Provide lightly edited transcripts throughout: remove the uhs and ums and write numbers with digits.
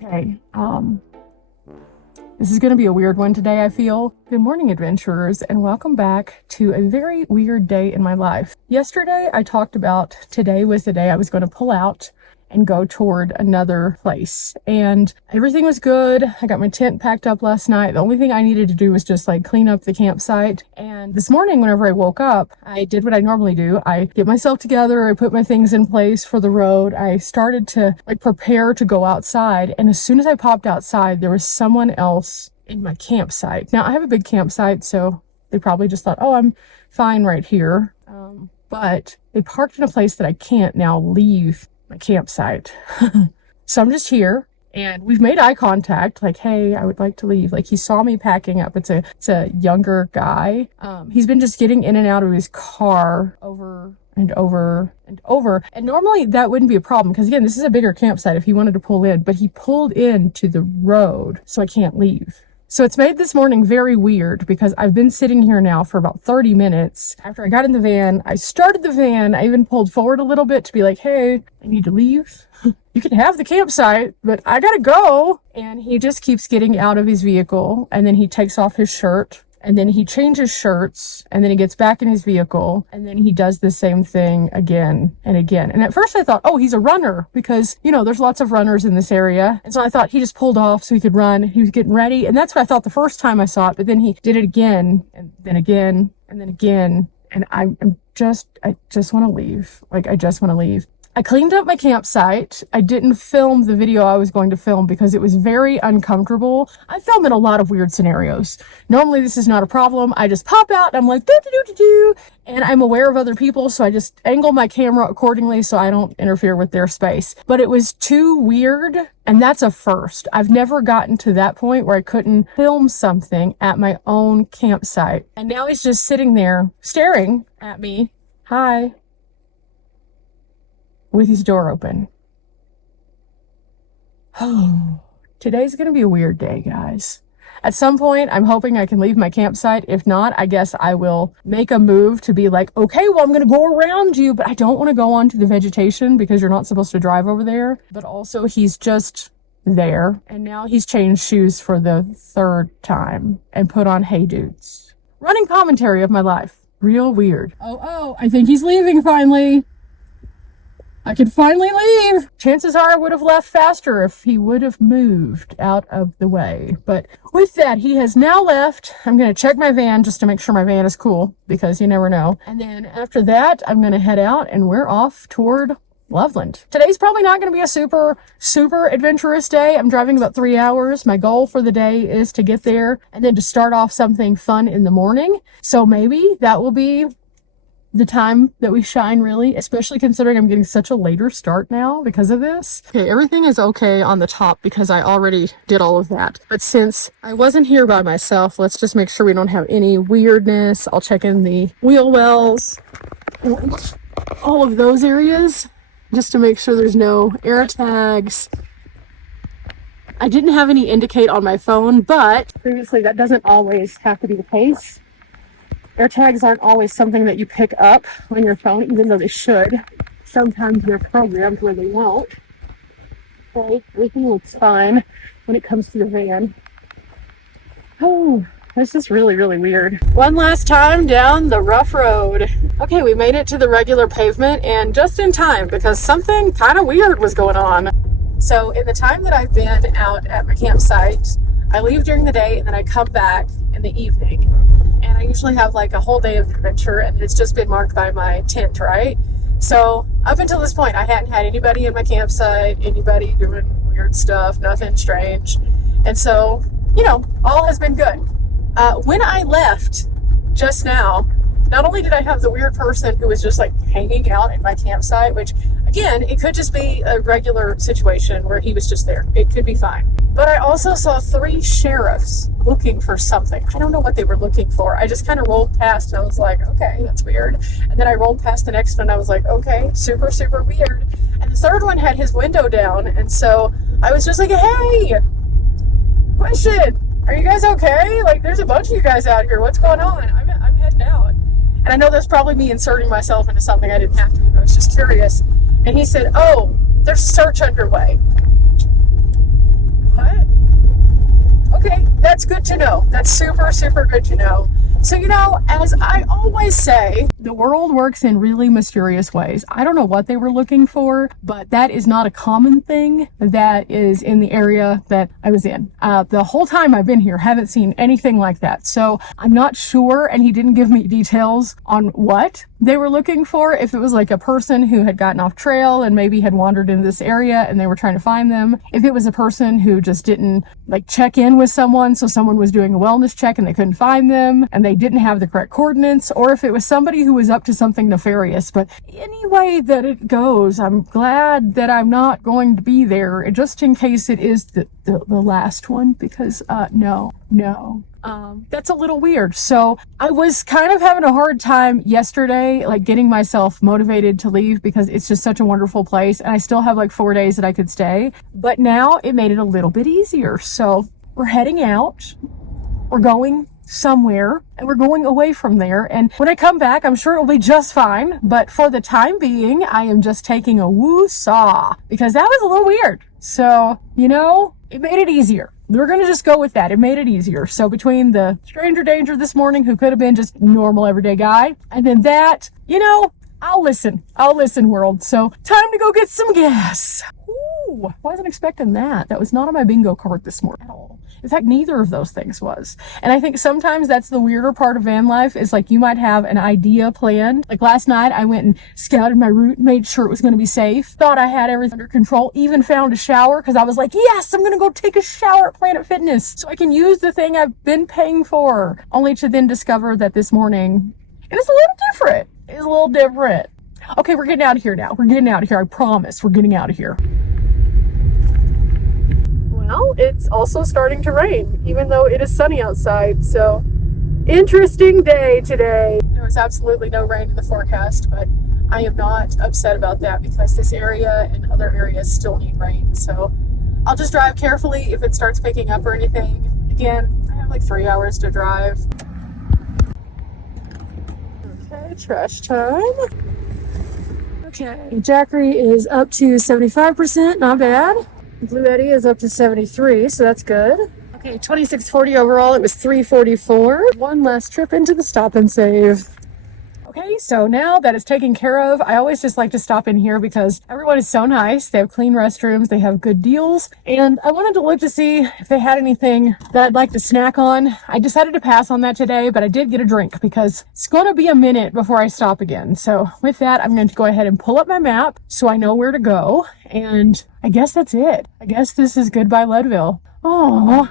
Okay, this is going to be a weird one today, I feel. Good morning, adventurers, and welcome back to a very weird day in my life. Yesterday, I talked about today was the day I was going to pull out and go toward another place, and everything was good. I got my tent packed up last night. The only thing I needed to do was just like clean up the campsite. And this morning, whenever I woke up, I did what I normally do. I get myself together, I put my things in place for the road. I started to like prepare to go outside, and as soon as I popped outside, there was someone else in my campsite. Now I have a big campsite, so they probably just thought, oh, I'm fine right here. But they parked in a place that I can't now leave my campsite. So I'm just here, and we've made eye contact, like, hey, I would like to leave. Like, he saw me packing up. It's a younger guy. He's been just getting in and out of his car over and over and over. And normally that wouldn't be a problem, because again, this is a bigger campsite if he wanted to pull in, but he pulled into the road, so I can't leave. So it's made this morning very weird, because I've been sitting here now for about 30 minutes. After I got in the van, I started the van. I even pulled forward a little bit to be like, hey, I need to leave. You can have the campsite, but I gotta go. And he just keeps getting out of his vehicle, and then he takes off his shirt, and then he changes shirts, and then he gets back in his vehicle, and then he does the same thing again and again. And at first I thought, oh, he's a runner, because, you know, there's lots of runners in this area. And so I thought he just pulled off so he could run. He was getting ready. And that's what I thought the first time I saw it. But then he did it again, and then again, and then again. And I just want to leave. Like, I just want to leave. I cleaned up my campsite. I didn't film the video I was going to film because it was very uncomfortable. I film in a lot of weird scenarios. Normally this is not a problem. I just pop out and I'm like, do, and I'm aware of other people, so I just angle my camera accordingly so I don't interfere with their space. But it was too weird, and that's a first. I've never gotten to that point where I couldn't film something at my own campsite. And now he's just sitting there staring at me. Hi. With his door open. Oh, today's gonna be a weird day, guys. At some point, I'm hoping I can leave my campsite. If not, I guess I will make a move to be like, okay, well, I'm gonna go around you, but I don't want to go onto the vegetation because you're not supposed to drive over there. But also, he's just there, and now he's changed shoes for the third time and put on Hey Dudes. Running commentary of my life. Real weird. Oh, I think he's leaving finally. I can finally leave. Chances are I would have left faster if he would have moved out of the way. But with that, he has now left. I'm going to check my van just to make sure my van is cool, because you never know. And then after that, I'm going to head out and we're off toward Loveland. Today's probably not going to be a super adventurous day. I'm driving about 3 hours. My goal for the day is to get there and then to start off something fun in the morning. So maybe that will be the time that we shine, really, especially considering I'm getting such a later start now because of this. Okay, everything is okay on the top because I already did all of that. But since I wasn't here by myself, let's just make sure we don't have any weirdness. I'll check in the wheel wells, all of those areas, just to make sure there's no air tags. I didn't have any indicate on my phone, but previously that doesn't always have to be the case. Air tags aren't always something that you pick up on your phone, even though they should. Sometimes they're programmed where they won't. Okay, everything looks fine when it comes to the van. Oh, this is really weird. One last time down the rough road. Okay, we made it to the regular pavement, and just in time, because something kind of weird was going on. So in the time that I've been out at my campsite, I leave during the day and then I come back in the evening. And I usually have like a whole day of adventure, and it's just been marked by my tent, right? So up until this point, I hadn't had anybody in my campsite, anybody doing weird stuff, nothing strange. And so, you know, all has been good. When I left just now, not only did I have the weird person who was just like hanging out in my campsite, which again, it could just be a regular situation where he was just there. It could be fine. But I also saw 3 sheriffs looking for something. I don't know what they were looking for. I just kind of rolled past and I was like, okay, that's weird. And then I rolled past the next one and I was like, okay, super weird. And the third one had his window down. And so I was just like, hey, question, are you guys okay? Like, there's a bunch of you guys out here. What's going on? I'm heading out. And I know that's probably me inserting myself into something I didn't have to, but I was just curious. And he said, oh, there's a search underway. that's good to know. That's super, super good to know. So, as I always say, the world works in really mysterious ways. I don't know what they were looking for, but that is not a common thing that is in the area that I was in. The whole time I've been here, haven't seen anything like that. So I'm not sure, and he didn't give me details on what they were looking for. If it was like a person who had gotten off trail and maybe had wandered into this area and they were trying to find them. If it was a person who just didn't check in with someone, so someone was doing a wellness check and they couldn't find them and they didn't have the correct coordinates, or if it was somebody who was up to something nefarious. But any way that it goes, I'm glad that I'm not going to be there, just in case it is the last one, because no. That's a little weird. So I was kind of having a hard time yesterday, getting myself motivated to leave, because it's just such a wonderful place. And I still have 4 days that I could stay, but now it made it a little bit easier. So we're heading out, we're going somewhere, and we're going away from there. And when I come back, I'm sure it'll be just fine. But for the time being, I am just taking a woo-saw, because that was a little weird. So, it made it easier. We're going to just go with that. It made it easier. So between the stranger danger this morning, who could have been just normal everyday guy, and then that, I'll listen, world. So time to go get some gas. Ooh, wasn't expecting that. That was not on my bingo card this morning at all. In fact, neither of those things was. And I think sometimes that's the weirder part of van life, is you might have an idea planned. Last night, I went and scouted my route, made sure it was going to be safe, thought I had everything under control, even found a shower, because I was like, yes, I'm going to go take a shower at Planet Fitness so I can use the thing I've been paying for, only to then discover that this morning it was a little different. It was a little different. Okay, we're getting out of here now. We're getting out of here. I promise. We're getting out of here. Well, it's also starting to rain, even though it is sunny outside. So, interesting day today. There was absolutely no rain in the forecast, but I am not upset about that, because this area and other areas still need rain. So, I'll just drive carefully if it starts picking up or anything. Again, I have 3 hours to drive. Okay, trash time. Okay, Jackery is up to 75%, not bad. Blue Eddy is up to 73, so that's good. Okay, 2640 overall. It was 344. One last trip into the stop and save. Okay, so now that it's taken care of, I always just like to stop in here because everyone is so nice. They have clean restrooms, they have good deals, and I wanted to look to see if they had anything that I'd like to snack on. I decided to pass on that today, but I did get a drink because it's going to be a minute before I stop again. So with that, I'm going to go ahead and pull up my map so I know where to go, and I guess that's it. I guess this is goodbye Leadville. Oh.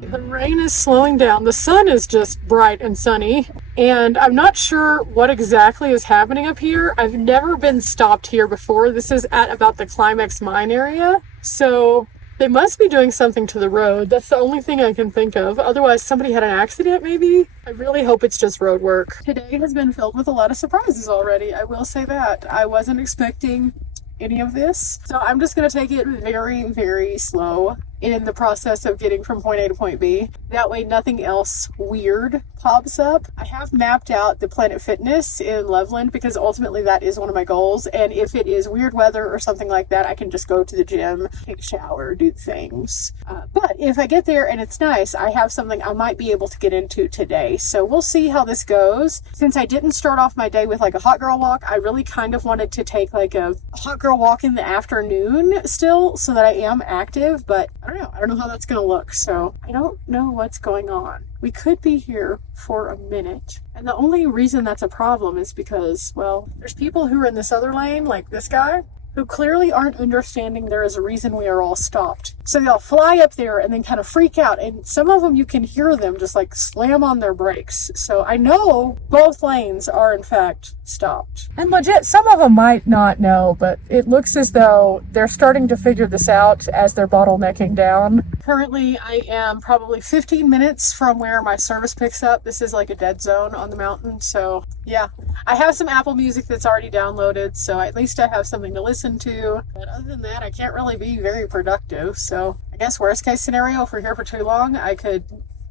The rain is slowing down. The sun is just bright and sunny, and I'm not sure what exactly is happening up here. I've never been stopped here before. This is at about the Climax mine area, so they must be doing something to the road. That's the only thing I can think of. Otherwise, somebody had an accident maybe. I really hope it's just road work. Today has been filled with a lot of surprises already. I will say that. I wasn't expecting any of this, so I'm just going to take it very, very slow in the process of getting from point A to point B. That way nothing else weird pops up. I have mapped out the Planet Fitness in Loveland because ultimately that is one of my goals, and if it is weird weather or something like that, I can just go to the gym, take a shower, do things. But if I get there and it's nice, I have something I might be able to get into today. So we'll see how this goes. Since I didn't start off my day with a hot girl walk, I really kind of wanted to take a hot girl walk in the afternoon still so that I am active, but I don't know how that's going to look, so I don't know what's going on. We could be here for a minute, and the only reason that's a problem is because, well, there's people who are in this other lane, like this guy, who clearly aren't understanding there is a reason we are all stopped. So they'll fly up there and then kind of freak out, and some of them you can hear them just slam on their brakes. So I know both lanes are in fact stopped. And legit, some of them might not know, but it looks as though they're starting to figure this out as they're bottlenecking down. Currently, I am probably 15 minutes from where my service picks up. This is a dead zone on the mountain, so yeah. I have some Apple Music that's already downloaded, so at least I have something to listen to. But other than that, I can't really be very productive, so I guess worst case scenario, if we're here for too long, I could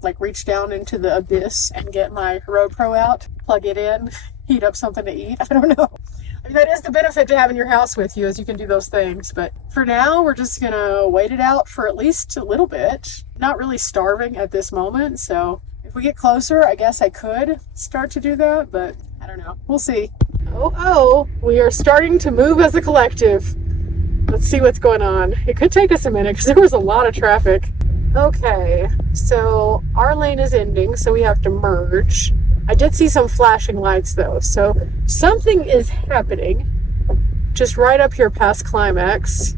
like reach down into the abyss and get my Road Pro out, plug it in, heat up something to eat. I don't know. I mean, that is the benefit to having your house with you, is you can do those things. But for now, we're just gonna wait it out for at least a little bit. Not really starving at this moment, so if we get closer, I guess I could start to do that, but I don't know. We'll see. Oh, we are starting to move as a collective. Let's see what's going on. It could take us a minute because there was a lot of traffic. Okay, so our lane is ending, so we have to merge. I did see some flashing lights though, so something is happening just right up here past Climax.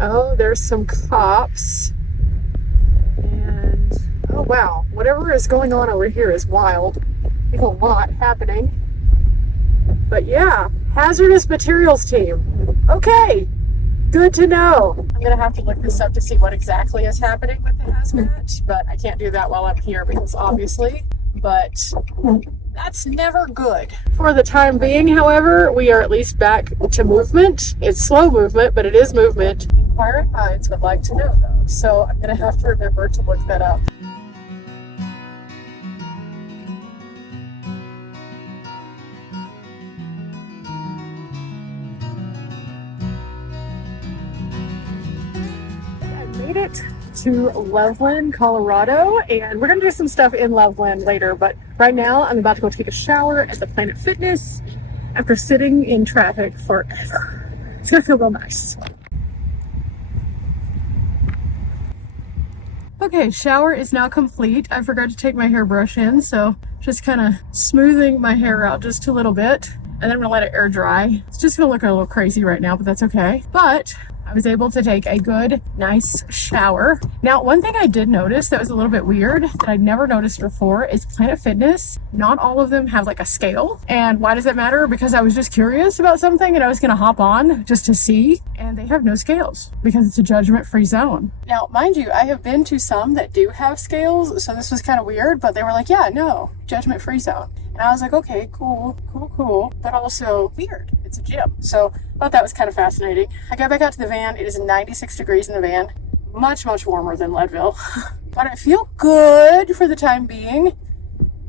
Oh, there's some cops. And oh wow, whatever is going on over here is wild. There's a lot happening. But yeah, hazardous materials team. Okay, good to know. I'm gonna have to look this up to see what exactly is happening with the hazmat, but I can't do that while I'm here because obviously, but that's never good. For the time being, however, we are at least back to movement. It's slow movement, but it is movement. Inquiring minds would like to know though, so I'm gonna have to remember to look that up. Made it to Loveland, Colorado, and we're gonna do some stuff in Loveland later, but right now I'm about to go take a shower at the Planet Fitness after sitting in traffic forever. It's gonna feel real nice. Okay, shower is now complete. I forgot to take my hairbrush in, so just kind of smoothing my hair out just a little bit, and then I'm gonna let it air dry. It's just gonna look a little crazy right now, but that's okay. But I was able to take a good, nice shower. Now, one thing I did notice that was a little bit weird that I'd never noticed before is Planet Fitness. Not all of them have like a scale. And why does that matter? Because I was just curious about something and I was gonna hop on just to see, and they have no scales because it's a judgment-free zone. Now, mind you, I have been to some that do have scales, so this was kind of weird, but they were like, yeah, no, judgment-free zone. And I was like, okay, cool, but also weird. It's a gym. So I thought that was kind of fascinating. I got back out to the van. It is 96 degrees in the van. Much warmer than Leadville. But I feel good for the time being.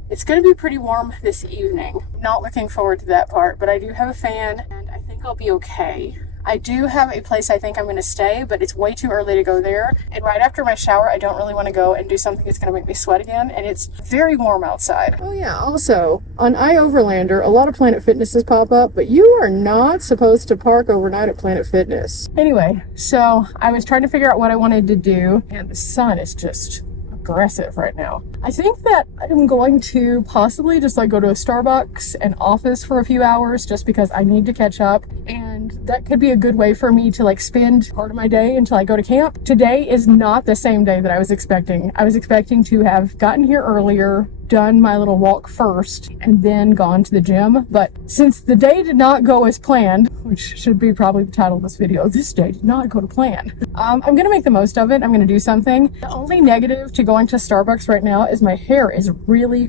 It's going to be pretty warm this evening. I'm not looking forward to that part, but I do have a fan and I think I'll be okay. I do have a place I think I'm going to stay, but it's way too early to go there. And right after my shower, I don't really want to go and do something that's going to make me sweat again. And it's very warm outside. Oh yeah, also, on iOverlander, a lot of Planet Fitnesses pop up, but you are not supposed to park overnight at Planet Fitness. Anyway, so I was trying to figure out what I wanted to do, and the sun is just aggressive right now. I think that I'm going to possibly just like go to a Starbucks and office for a few hours just because I need to catch up, and that could be a good way for me to like spend part of my day until I go to camp. Today is not the same day that I was expecting. I was expecting to have gotten here earlier, done my little walk first, and then gone to the gym. But since the day did not go as planned, which should be probably the title of this video, this day did not go to plan. I'm gonna make the most of it. I'm gonna do something. The only negative to going to Starbucks right now is my hair is really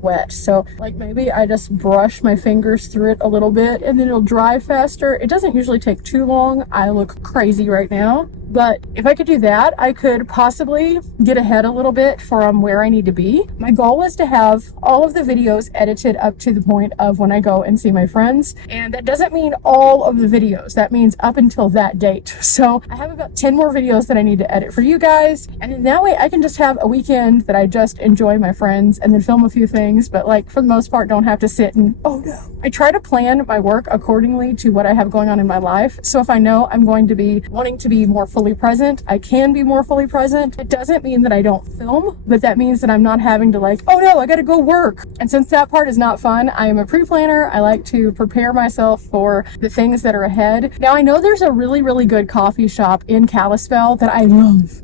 wet. So like maybe I just brush my fingers through it a little bit and then it'll dry faster. It doesn't usually take too long. I look crazy right now. But if I could do that, I could possibly get ahead a little bit from where I need to be. My goal is to have all of the videos edited up to the point of when I go and see my friends. And that doesn't mean all of the videos. That means up until that date. So I have about 10 more videos that I need to edit for you guys. And then that way I can just have a weekend that I just enjoy my friends and then film a few things. But like for the most part, don't have to sit and, oh no. I try to plan my work accordingly to what I have going on in my life. So if I know I'm going to be wanting to be more fully present, I can be more fully present. It doesn't mean that I don't film, but that means that I'm not having to like, oh no, I gotta go work. And since that part is not fun, I am a pre-planner. I like to prepare myself for the things that are ahead. Now I know there's a really good coffee shop in Kalispell that I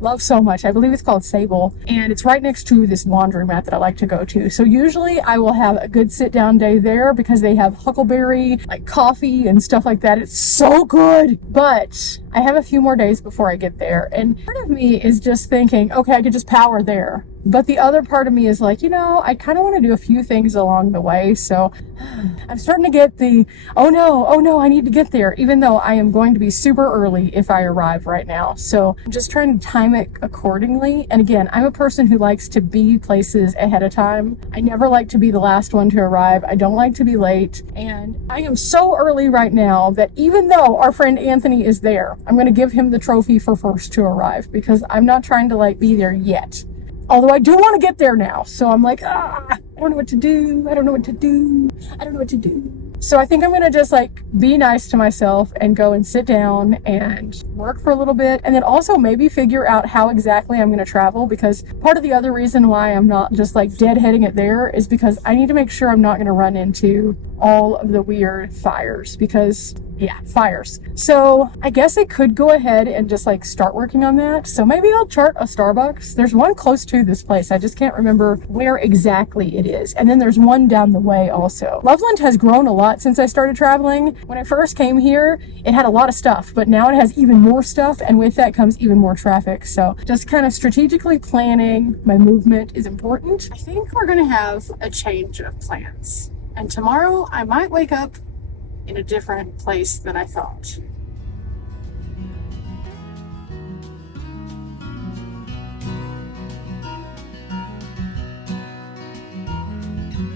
love so much. I believe it's called Sable, and it's right next to this laundromat that I like to go to. So usually I will have a good sit down day there because they have huckleberry like coffee and stuff like that. It's so good, but I have a few more days before I get there, and part of me is just thinking, okay, I could just power there But the other part of me is like, I kind of want to do a few things along the way. So I'm starting to get the, oh no, I need to get there, even though I am going to be super early if I arrive right now. So I'm just trying to time it accordingly. And again, I'm a person who likes to be places ahead of time. I never like to be the last one to arrive. I don't like to be late. And I am so early right now that even though our friend Anthony is there, I'm going to give him the trophy for first to arrive because I'm not trying to like be there yet. Although I do want to get there now. So I'm like, I don't know what to do. I don't know what to do. I don't know what to do. So I think I'm going to just like be nice to myself and go and sit down and work for a little bit. And then also maybe figure out how exactly I'm going to travel, because part of the other reason why I'm not just like deadheading it there is because I need to make sure I'm not going to run into all of the weird fires, because fires. So I guess I could go ahead and just like start working on that. So maybe I'll chart a Starbucks. There's one close to this place. I just can't remember where exactly it is. And then there's one down the way also. Loveland has grown a lot since I started traveling. When I first came here, it had a lot of stuff, but now it has even more stuff. And with that comes even more traffic. So just kind of strategically planning my movement is important. I think we're going to have a change of plans. And tomorrow I might wake up in a different place than I thought.